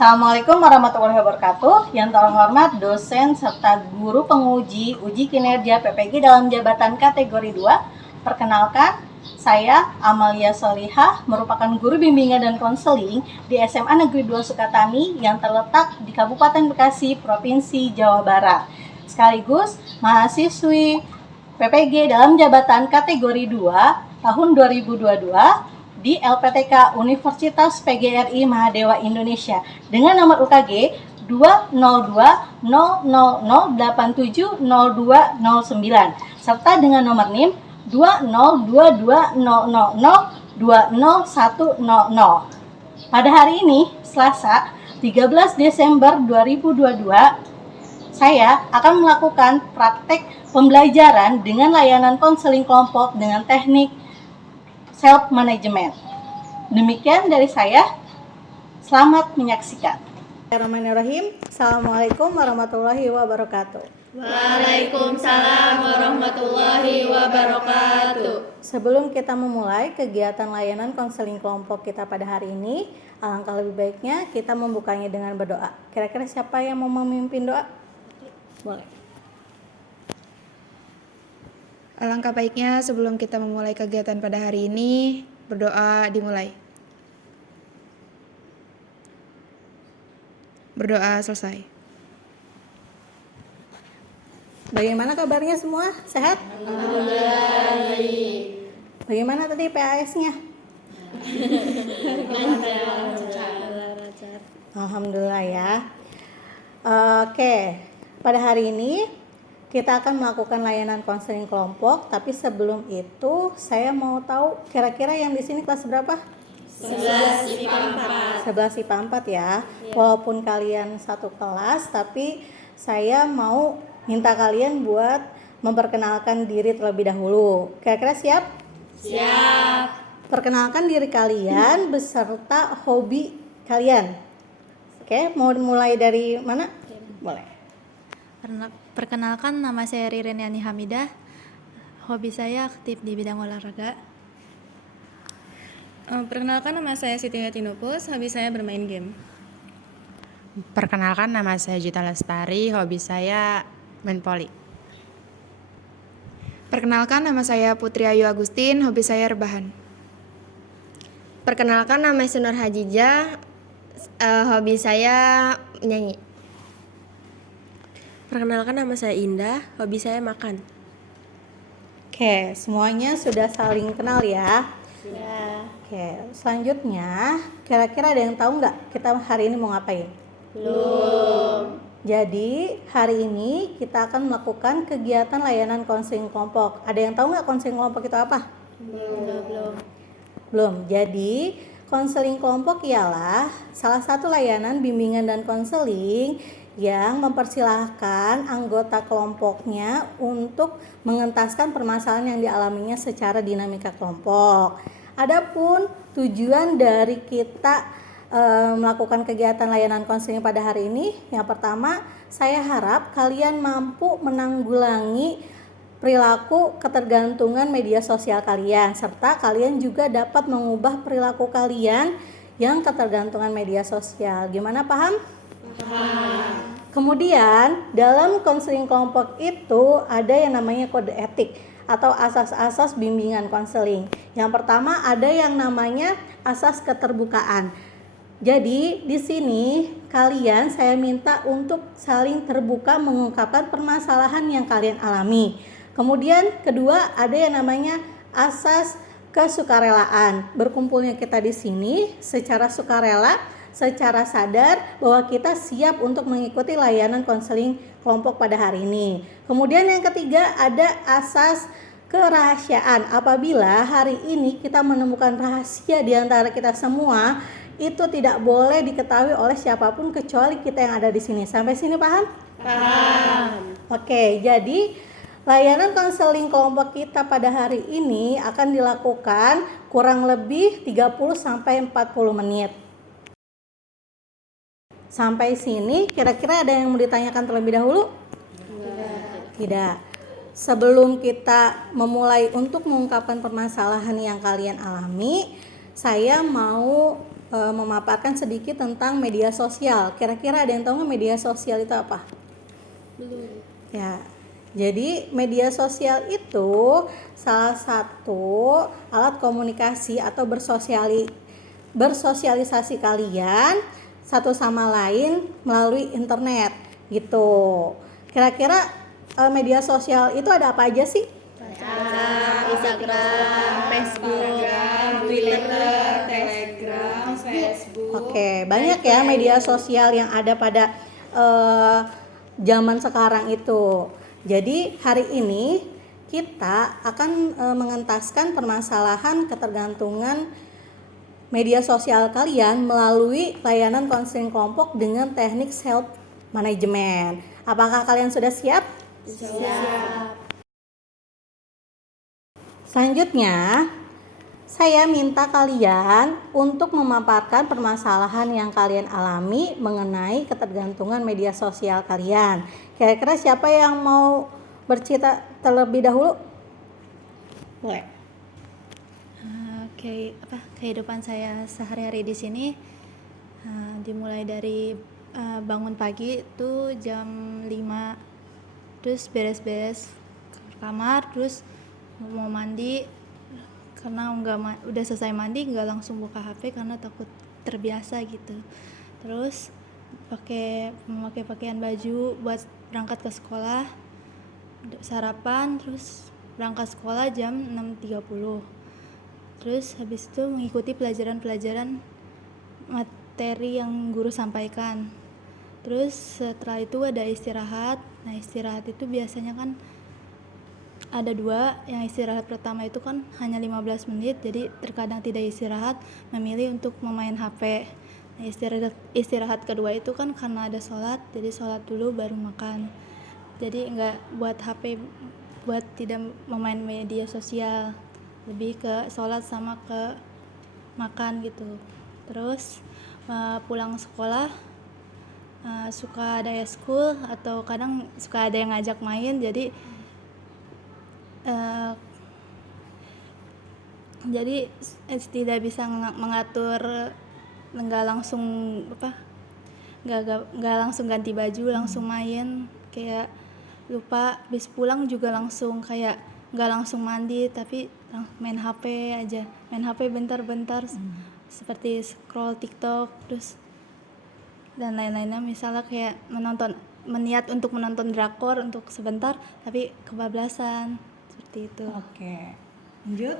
Assalamualaikum warahmatullahi wabarakatuh. Yang terhormat dosen serta guru penguji uji kinerja PPG dalam jabatan kategori 2. Perkenalkan, saya Amalia Solihah, merupakan guru bimbingan dan konseling di SMA Negeri 2 Sukatani yang terletak di Kabupaten Bekasi, Provinsi Jawa Barat. Sekaligus mahasiswi PPG dalam jabatan kategori 2 tahun 2022 di LPTK Universitas PGRI Mahadewa Indonesia dengan nomor UKG 20200870209 serta dengan nomor NIM 20220002010. Pada hari ini, Selasa 13 Desember 2022, saya akan melakukan praktek pembelajaran dengan layanan konseling kelompok dengan teknik self management. Demikian dari saya. Selamat menyaksikan. Bismillahirrahmanirrahim. Assalamualaikum warahmatullahi wabarakatuh. Waalaikumsalam warahmatullahi wabarakatuh. Sebelum kita memulai kegiatan layanan konseling kelompok kita pada hari ini, alangkah lebih baiknya kita membukanya dengan berdoa. Kira-kira siapa yang mau memimpin doa? Boleh. Alangkah baiknya sebelum kita memulai kegiatan pada hari ini, berdoa dimulai. Berdoa selesai. Bagaimana kabarnya semua? Sehat? Alhamdulillah baik. Bagaimana tadi PAS-nya? Lancar. Alhamdulillah ya. Oke, pada hari ini kita akan melakukan layanan konseling kelompok, tapi sebelum itu saya mau tahu kira-kira yang di sini kelas berapa? 11 IPA 11 IPA 4 ya. Walaupun kalian satu kelas, tapi saya mau minta kalian buat memperkenalkan diri terlebih dahulu. Kira-kira siap? Siap. Perkenalkan diri kalian beserta hobi kalian. Oke, mau mulai dari mana? Boleh. Perkenalkan, nama saya Ririn Yani Hamidah. Hobi saya aktif di bidang olahraga. Perkenalkan, nama saya Siti Hatinupus. Hobi saya bermain game. Perkenalkan, nama saya Juta Lestari. Hobi saya main poli. Perkenalkan, nama saya Putri Ayu Agustin. Hobi saya rebahan. Perkenalkan, nama saya Nur Hajijah. Hobi saya menyanyi. Perkenalkan, nama saya Indah, hobi saya makan. Oke, semuanya sudah saling kenal ya? Sudah. Oke, selanjutnya kira-kira ada yang tahu nggak kita hari ini mau ngapain? Belum. Jadi hari ini kita akan melakukan kegiatan layanan konseling kelompok. Ada yang tahu nggak konseling kelompok itu apa? Belum. Jadi konseling kelompok ialah salah satu layanan bimbingan dan konseling yang mempersilahkan anggota kelompoknya untuk mengentaskan permasalahan yang dialaminya secara dinamika kelompok. Adapun tujuan dari kita melakukan kegiatan layanan konseling pada hari ini, yang pertama, saya harap kalian mampu menanggulangi perilaku ketergantungan media sosial kalian, serta kalian juga dapat mengubah perilaku kalian yang ketergantungan media sosial. Gimana, paham? Paham. Kemudian dalam konseling kelompok itu ada yang namanya kode etik atau asas-asas bimbingan konseling. Yang pertama ada yang namanya asas keterbukaan. Jadi di sini kalian saya minta untuk saling terbuka mengungkapkan permasalahan yang kalian alami. Kemudian kedua ada yang namanya asas kesukarelaan. Berkumpulnya kita di sini secara sukarela, secara sadar bahwa kita siap untuk mengikuti layanan konseling kelompok pada hari ini. Kemudian yang ketiga ada asas kerahasiaan. Apabila hari ini kita menemukan rahasia di antara kita semua, itu tidak boleh diketahui oleh siapapun kecuali kita yang ada di sini. Sampai sini paham? Paham. Oke, jadi layanan konseling kelompok kita pada hari ini akan dilakukan kurang lebih 30-40 menit. Sampai sini kira-kira ada yang mau ditanyakan terlebih dahulu? Tidak. Sebelum kita memulai untuk mengungkapkan permasalahan yang kalian alami, saya mau memaparkan sedikit tentang media sosial. Kira-kira ada yang tahu nggak media sosial itu apa? Belum. Ya, jadi media sosial itu salah satu alat komunikasi atau bersosialisasi kalian satu sama lain melalui internet gitu. Kira-kira media sosial itu ada apa aja sih? Instagram, Facebook, Oke, banyak ya media sosial yang ada pada zaman sekarang itu. Jadi hari ini kita akan mengentaskan permasalahan ketergantungan media sosial kalian melalui layanan konseling kelompok dengan teknik self management. Apakah kalian sudah siap? Siap. Selanjutnya, saya minta kalian untuk memaparkan permasalahan yang kalian alami mengenai ketergantungan media sosial kalian. Kira-kira siapa yang mau bercerita terlebih dahulu? Boleh. Kehidupan saya sehari-hari di sini dimulai dari bangun pagi itu jam 5, terus beres-beres kamar, terus mau mandi. Karena udah selesai mandi nggak langsung buka HP karena takut terbiasa gitu. Terus memakai pakaian baju buat berangkat ke sekolah, sarapan, terus berangkat sekolah jam 6.30. Terus habis itu mengikuti pelajaran materi yang guru sampaikan. Terus setelah itu ada istirahat. Nah, istirahat itu biasanya kan ada 2. Yang istirahat pertama itu kan hanya 15 menit, jadi terkadang tidak istirahat, memilih untuk memain HP. Nah, istirahat kedua itu kan karena ada sholat, jadi sholat dulu baru makan. Jadi nggak buat HP, buat tidak memain media sosial, lebih ke sholat sama ke makan gitu. Terus pulang sekolah suka ada eskul atau kadang suka ada yang ngajak main, jadi tidak bisa mengatur, nggak langsung ganti baju langsung main, kayak lupa. Habis pulang juga langsung kayak nggak langsung mandi tapi main HP aja, main HP bentar-bentar, seperti scroll TikTok terus dan lain-lainnya. Misalnya kayak meniat untuk menonton drakor untuk sebentar tapi kebablasan, seperti itu. Oke. Lanjut.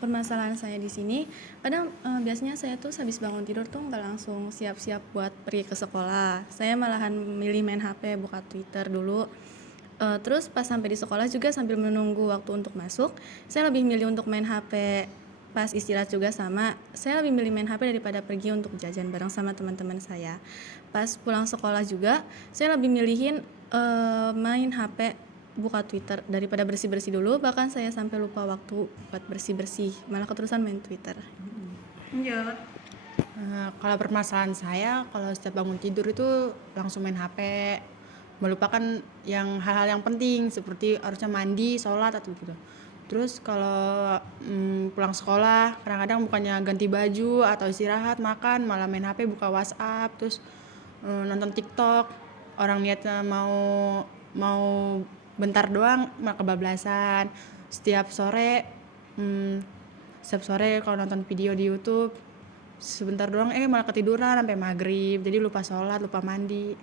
Permasalahan saya di sini kadang biasanya saya tuh habis bangun tidur tuh nggak langsung siap-siap buat pergi ke sekolah. Saya malahan milih main HP, buka Twitter dulu. Terus pas sampai di sekolah juga sambil menunggu waktu untuk masuk, saya lebih milih untuk main HP. Pas istirahat juga sama, saya lebih milih main HP daripada pergi untuk jajan bareng sama teman-teman saya. Pas pulang sekolah juga, saya lebih milihin main HP, buka Twitter daripada bersih-bersih dulu. Bahkan saya sampai lupa waktu buat bersih-bersih, malah keterusan main Twitter. Lanjut. Kalau permasalahan saya, kalau setiap bangun tidur itu langsung main HP, melupakan hal-hal yang penting seperti harusnya mandi, sholat atau gitu. Terus kalau pulang sekolah, kadang-kadang bukannya ganti baju atau istirahat makan, malah main HP, buka WhatsApp, terus nonton TikTok. Orang niatnya mau bentar doang malah kebablasan. Setiap sore kalau nonton video di YouTube sebentar doang malah ketiduran sampai maghrib, jadi lupa sholat, lupa mandi.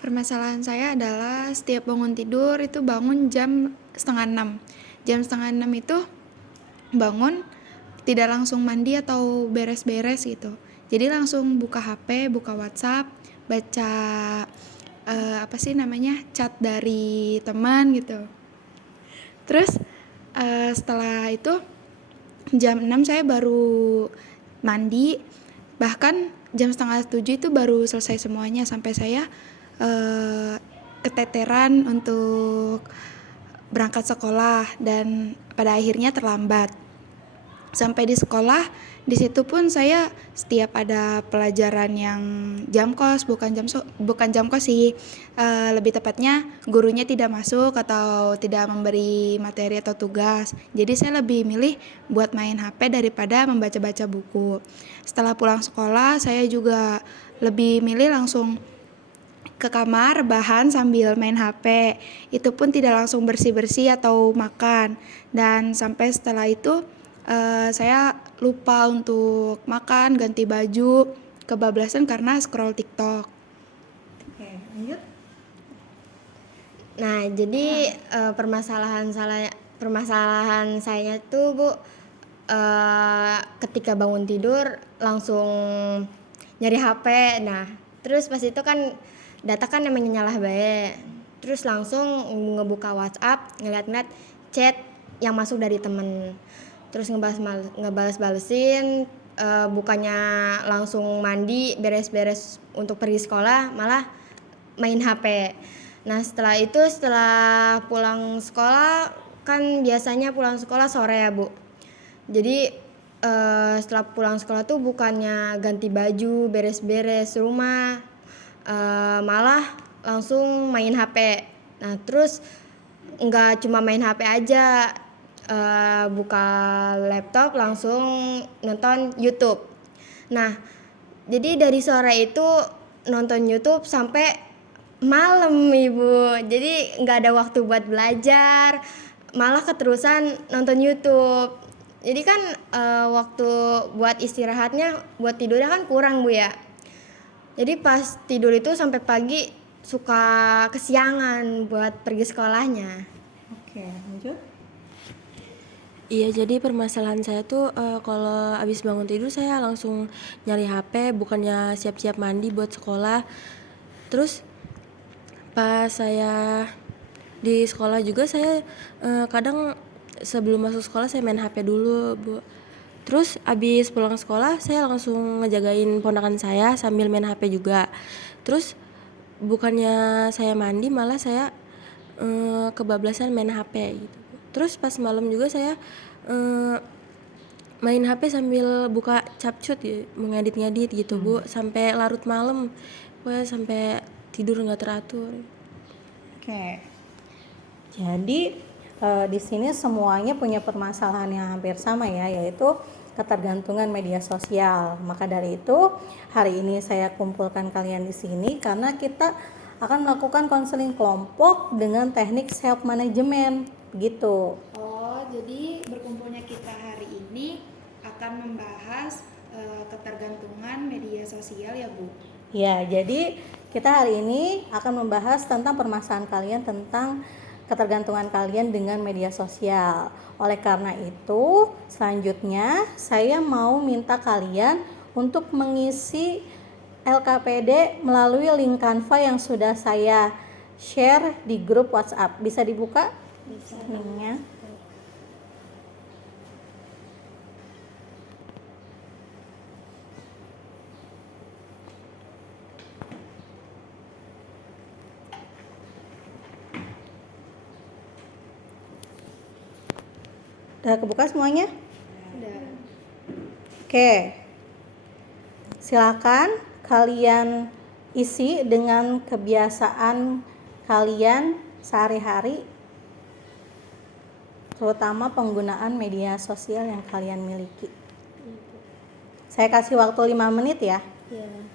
Permasalahan saya adalah setiap bangun tidur itu bangun jam 5:30. Jam 5:30 itu bangun tidak langsung mandi atau beres-beres gitu. Jadi langsung buka HP, buka WhatsApp, baca chat dari teman gitu. Terus setelah itu jam 6 saya baru mandi, bahkan jam 6:30 itu baru selesai semuanya, sampai saya keteteran untuk berangkat sekolah dan pada akhirnya terlambat. Sampai di sekolah, di situ pun saya setiap ada pelajaran yang jam kos, bukan jam kos sih, lebih tepatnya gurunya tidak masuk atau tidak memberi materi atau tugas. Jadi saya lebih milih buat main HP daripada membaca-baca buku. Setelah pulang sekolah, saya juga lebih milih langsung ke kamar bahan sambil main HP. Itu pun tidak langsung bersih-bersih atau makan. Dan sampai setelah itu saya lupa untuk makan, ganti baju, kebablasan karena scroll TikTok. Oke, lanjut. Nah, jadi permasalahan saya tuh Bu, ketika bangun tidur langsung nyari HP. Nah, terus pas itu kan data kan emang nyalah bae. Terus langsung ngebuka WhatsApp, ngeliat-ngeliat chat yang masuk dari temen. Terus ngebales-balesin, bukannya langsung mandi, beres-beres untuk pergi sekolah, malah main HP. Nah, setelah pulang sekolah, kan biasanya pulang sekolah sore ya Bu. Jadi setelah pulang sekolah tuh bukannya ganti baju, beres-beres rumah, malah langsung main HP. Nah, terus nggak cuma main HP aja, buka laptop langsung nonton YouTube. Nah, jadi dari sore itu nonton YouTube sampai malam Ibu. Jadi nggak ada waktu buat belajar, malah keterusan nonton YouTube. Jadi kan waktu buat istirahatnya, buat tidurnya kan kurang Bu ya. Jadi pas tidur itu sampai pagi suka kesiangan buat pergi sekolahnya. Oke, lanjut. Iya, jadi permasalahan saya tuh kalau abis bangun tidur saya langsung nyari HP, bukannya siap-siap mandi buat sekolah. Terus pas saya di sekolah juga saya kadang sebelum masuk sekolah saya main HP dulu Bu. Terus abis pulang sekolah saya langsung ngejagain ponakan saya sambil main HP juga. Terus bukannya saya mandi, malah saya kebablasan main HP gitu. Terus pas malam juga saya main HP sambil buka capcut ya, mengedit-ngedit gitu Bu, sampai larut malam. Pokoknya sampai tidur nggak teratur. Oke. Jadi di sini semuanya punya permasalahan yang hampir sama ya, yaitu ketergantungan media sosial. Maka dari itu hari ini saya kumpulkan kalian di sini karena kita akan melakukan konseling kelompok dengan teknik self management gitu. Oh, jadi berkumpulnya kita hari ini akan membahas ketergantungan media sosial ya Bu? Ya, jadi kita hari ini akan membahas tentang permasalahan kalian tentang ketergantungan kalian dengan media sosial. Oleh karena itu, selanjutnya saya mau minta kalian untuk mengisi LKPD melalui link Canva yang sudah saya share di grup WhatsApp. Bisa dibuka? Bisa. Linknya. Udah kebuka semuanya? Udah. Oke. Silakan kalian isi dengan kebiasaan kalian sehari-hari, terutama penggunaan media sosial yang kalian miliki. Saya kasih waktu 5 menit ya. Iya.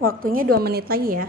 Waktunya 2 menit lagi ya.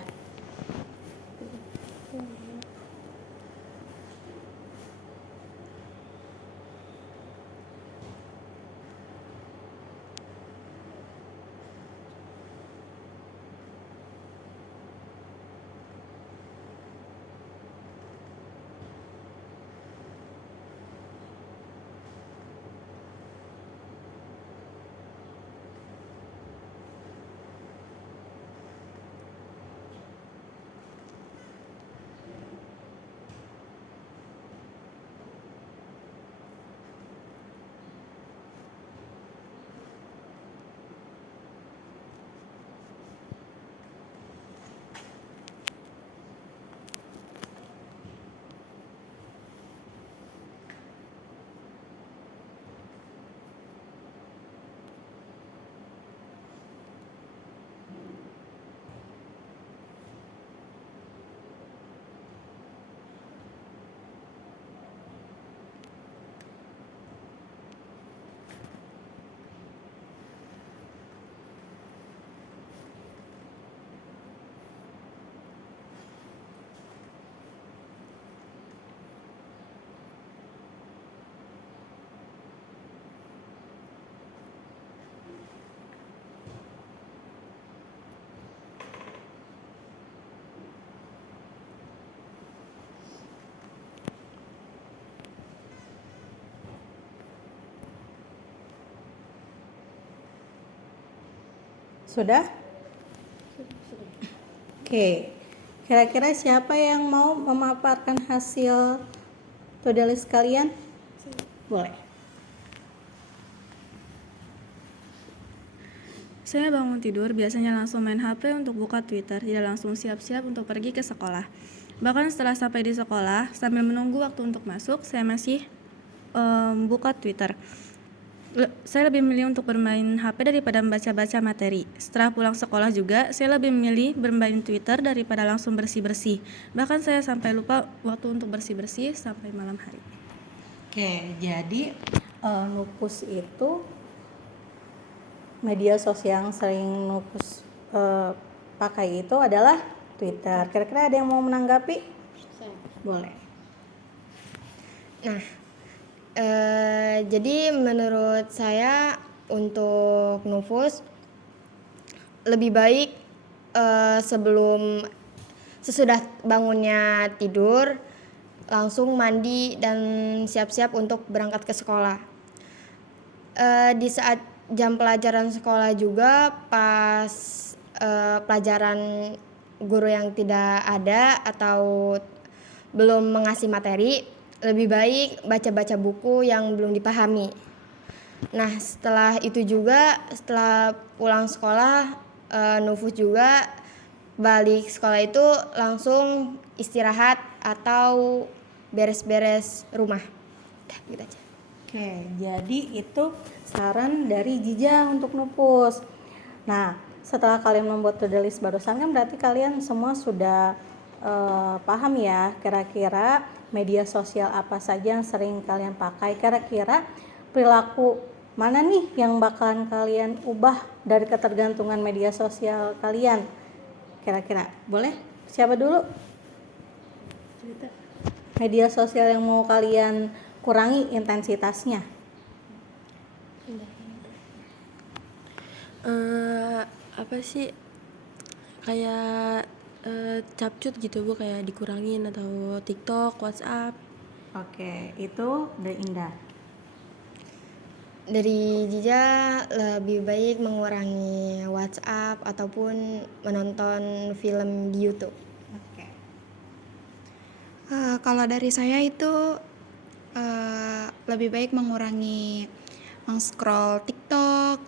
Sudah? Oke. Kira-kira siapa yang mau memaparkan hasil to-do list kalian? Boleh. Saya bangun tidur biasanya langsung main HP untuk buka Twitter, tidak langsung siap-siap untuk pergi ke sekolah. Bahkan setelah sampai di sekolah, sambil menunggu waktu untuk masuk, saya masih buka Twitter. Saya lebih memilih untuk bermain HP daripada membaca-baca materi. Setelah pulang sekolah juga, saya lebih memilih bermain Twitter daripada langsung bersih-bersih. Bahkan saya sampai lupa waktu untuk bersih-bersih sampai malam hari. Oke, jadi Nupus itu media sosial yang sering Nupus pakai itu adalah Twitter. Kira-kira ada yang mau menanggapi? Boleh. Nah, jadi menurut saya untuk Nufus lebih baik sesudah bangunnya tidur langsung mandi dan siap-siap untuk berangkat ke sekolah. Di saat jam pelajaran sekolah juga pas pelajaran guru yang tidak ada atau belum mengasih materi, lebih baik baca-baca buku yang belum dipahami. Nah, setelah itu juga, setelah pulang sekolah, Nufus juga balik sekolah itu langsung istirahat atau beres-beres rumah. Udah, gitu aja. Oke, jadi itu saran dari Jija untuk Nupus. Nah, setelah kalian membuat to-do list barusan kan berarti kalian semua sudah paham ya kira-kira media sosial apa saja yang sering kalian pakai. Kira-kira perilaku mana nih yang bakalan kalian ubah dari ketergantungan media sosial kalian? Kira-kira boleh? Siapa dulu? Media sosial yang mau kalian kurangi intensitasnya. Apa sih kayak capcut gitu Bu, kayak dikurangin, atau TikTok, WhatsApp. Oke, itu dari Indah. Dari Jija lebih baik mengurangi WhatsApp ataupun menonton film di YouTube. Oke. Kalau dari saya itu lebih baik mengurangi meng-scroll TikTok,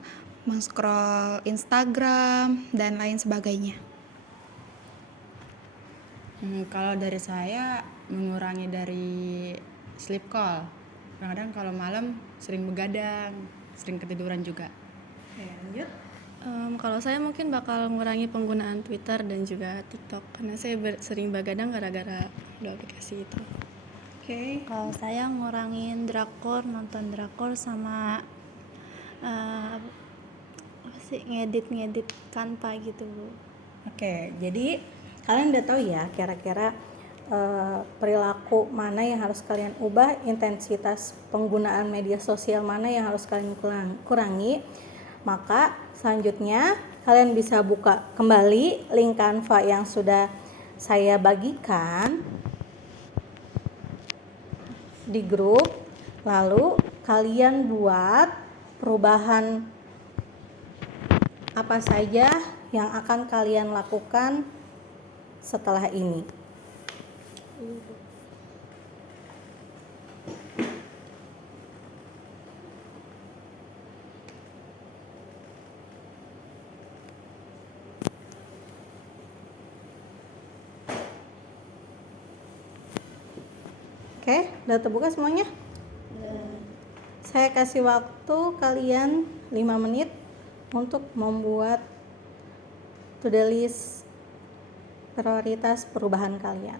meng-scroll Instagram, dan lain sebagainya. Kalau dari saya mengurangi dari sleep call. Kadang-kadang kalau malam sering begadang, sering ketiduran juga. Oke, lanjut. Kalau saya mungkin bakal mengurangi penggunaan Twitter dan juga TikTok karena saya sering begadang gara-gara dua aplikasi itu. Oke. Kalau saya ngurangin drakor, nonton drakor sama apa sih ngedit Canva gitu Bu. Oke, jadi kalian udah tahu ya kira-kira perilaku mana yang harus kalian ubah, intensitas penggunaan media sosial mana yang harus kalian kurangi. Maka selanjutnya kalian bisa buka kembali link Canva yang sudah saya bagikan di grup, lalu kalian buat perubahan apa saja yang akan kalian lakukan setelah ini. Oke, udah terbuka semuanya? Saya kasih waktu kalian 5 menit untuk membuat to-do list prioritas perubahan kalian.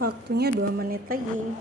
Waktunya 2 menit lagi.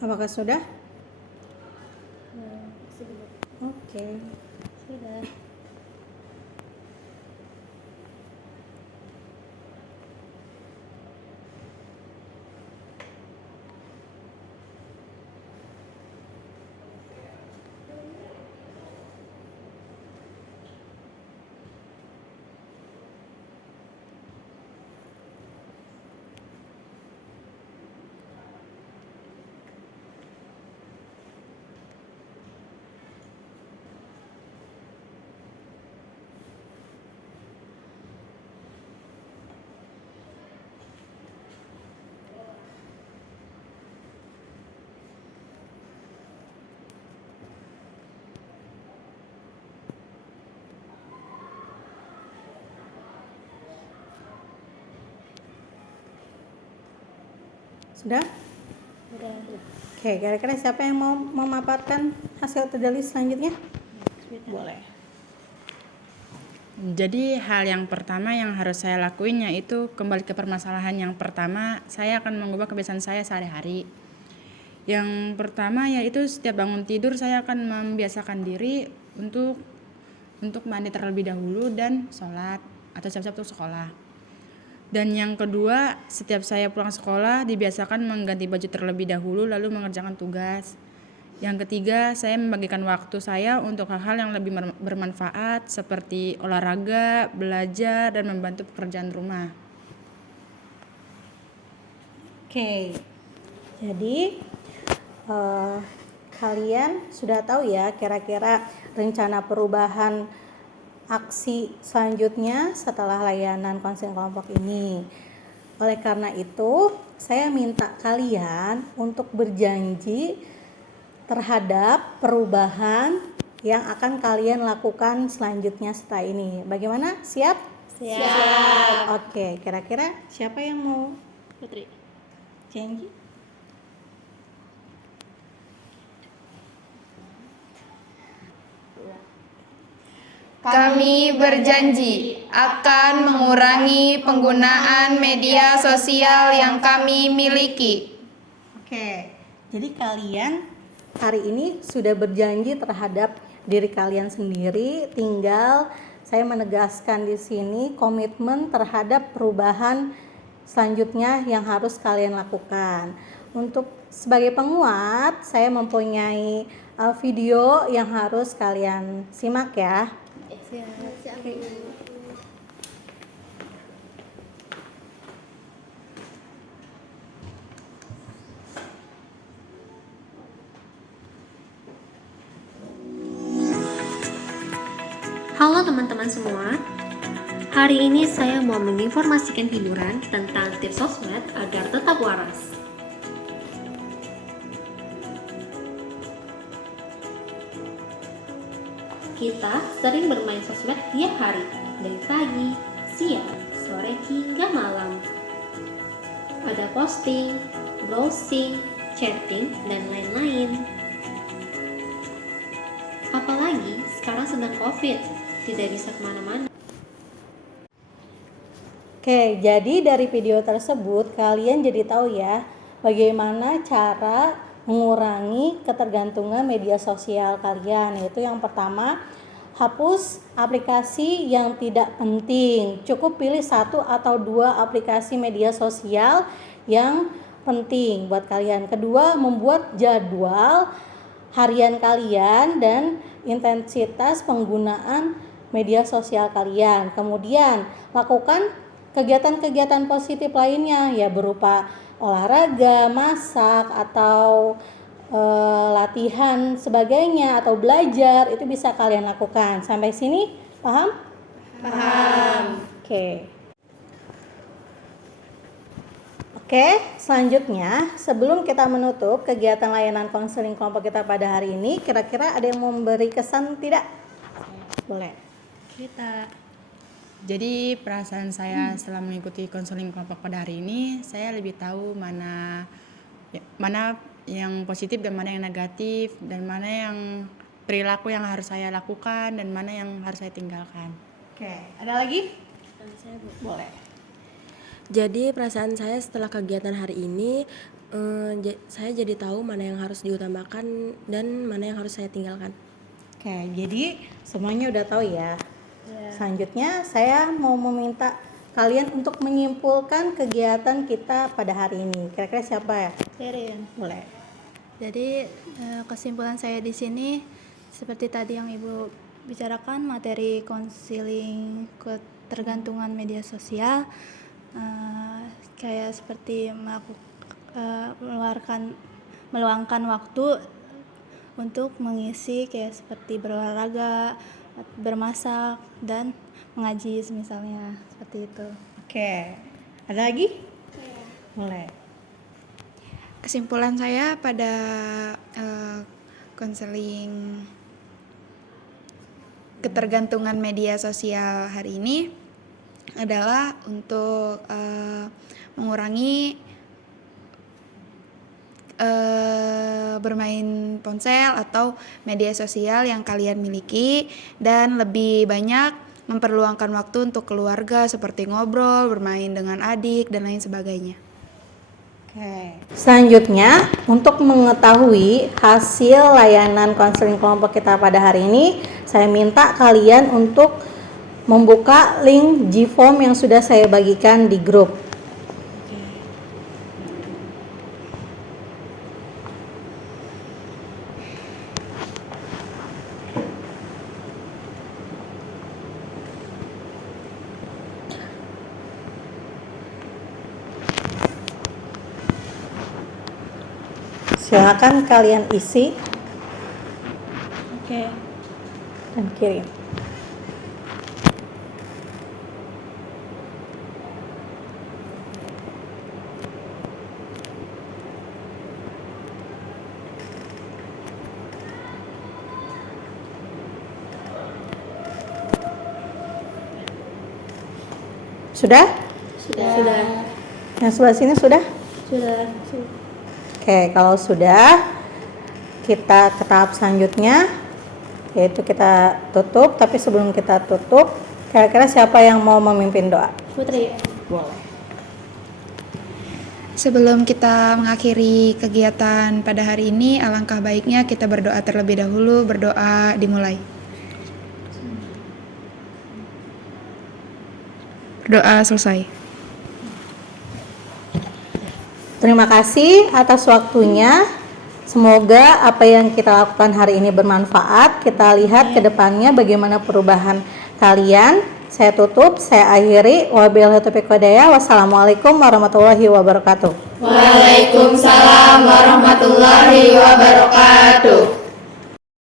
Apakah sudah? Sudah. Oke. Sudah. Sudah? Sudah. Oke, kira-kira siapa yang mau memaparkan hasil terdalis selanjutnya? Boleh. Jadi hal yang pertama yang harus saya lakuin yaitu kembali ke permasalahan yang pertama, saya akan mengubah kebiasaan saya sehari-hari. Yang pertama yaitu setiap bangun tidur saya akan membiasakan diri untuk mandi terlebih dahulu dan sholat atau siap-siap untuk sekolah. Dan yang kedua, setiap saya pulang sekolah dibiasakan mengganti baju terlebih dahulu lalu mengerjakan tugas. Yang ketiga, saya membagikan waktu saya untuk hal-hal yang lebih bermanfaat seperti olahraga, belajar, dan membantu pekerjaan rumah. Oke. Jadi kalian sudah tahu ya kira-kira rencana perubahan aksi selanjutnya setelah layanan konseling kelompok ini. Oleh karena itu, saya minta kalian untuk berjanji terhadap perubahan yang akan kalian lakukan selanjutnya setelah ini. Bagaimana? Siap? Siap. Oke, kira-kira siapa yang mau Putri. janji? Kami berjanji akan mengurangi penggunaan media sosial yang kami miliki. Oke, jadi kalian hari ini sudah berjanji terhadap diri kalian sendiri. Tinggal saya menegaskan di sini komitmen terhadap perubahan selanjutnya yang harus kalian lakukan. Untuk sebagai penguat, saya mempunyai video yang harus kalian simak ya. Siap. Halo teman-teman semua, hari ini saya mau menginformasikan hiburan tentang tips sosmed agar tetap waras. Kita sering bermain sosmed tiap hari, dari pagi, siang, sore hingga malam. Ada posting, browsing, chatting, dan lain-lain. Apalagi sekarang sedang COVID, tidak bisa kemana-mana. Oke, jadi dari video tersebut kalian jadi tahu ya bagaimana cara mengurangi ketergantungan media sosial kalian. Yaitu yang pertama, hapus aplikasi yang tidak penting. Cukup pilih 1 atau 2 aplikasi media sosial yang penting buat kalian. Kedua, membuat jadwal harian kalian dan intensitas penggunaan media sosial kalian. Kemudian, lakukan kegiatan-kegiatan positif lainnya ya berupa olahraga, masak, atau latihan sebagainya, atau belajar. Itu bisa kalian lakukan. Sampai sini paham? Paham. Oke, selanjutnya sebelum kita menutup kegiatan layanan konseling kelompok kita pada hari ini, kira-kira ada yang mau memberi kesan tidak? Boleh. Kita. Jadi perasaan saya setelah mengikuti konseling kelompok pada hari ini, saya lebih tahu mana yang positif dan mana yang negatif, dan mana yang perilaku yang harus saya lakukan dan mana yang harus saya tinggalkan. Oke, ada lagi? Boleh. Jadi perasaan saya setelah kegiatan hari ini, saya jadi tahu mana yang harus diutamakan dan mana yang harus saya tinggalkan. Oke, jadi semuanya udah tahu ya. Selanjutnya saya mau meminta kalian untuk menyimpulkan kegiatan kita pada hari ini. Kira-kira siapa ya? Erin. Boleh. Jadi kesimpulan saya di sini seperti tadi yang Ibu bicarakan, materi konseling ketergantungan media sosial, kayak seperti meluangkan waktu untuk mengisi kayak seperti berolahraga, bermasak, dan mengaji misalnya, seperti itu. Oke. Ada lagi? Boleh. Kesimpulan saya pada konseling ketergantungan media sosial hari ini adalah untuk mengurangi bermain ponsel atau media sosial yang kalian miliki dan lebih banyak memperluangkan waktu untuk keluarga seperti ngobrol, bermain dengan adik, dan lain sebagainya. Oke. Selanjutnya, untuk mengetahui hasil layanan konseling kelompok kita pada hari ini, saya minta kalian untuk membuka link G-Form yang sudah saya bagikan di grup. Silakan kalian isi dan kirim. Sudah? Sudah. Yang sebelah sini sudah? Sudah. Oke, kalau sudah, kita ke tahap selanjutnya, yaitu kita tutup. Tapi sebelum kita tutup, kira-kira siapa yang mau memimpin doa? Putri. Sebelum kita mengakhiri kegiatan pada hari ini, alangkah baiknya kita berdoa terlebih dahulu. Berdoa dimulai. Berdoa selesai. Terima kasih atas waktunya. Semoga apa yang kita lakukan hari ini bermanfaat. Kita lihat ke depannya bagaimana perubahan kalian. Saya tutup, saya akhiri. Wabillahi taufiq walhidayah. Wassalamualaikum warahmatullahi wabarakatuh. Waalaikumsalam warahmatullahi wabarakatuh.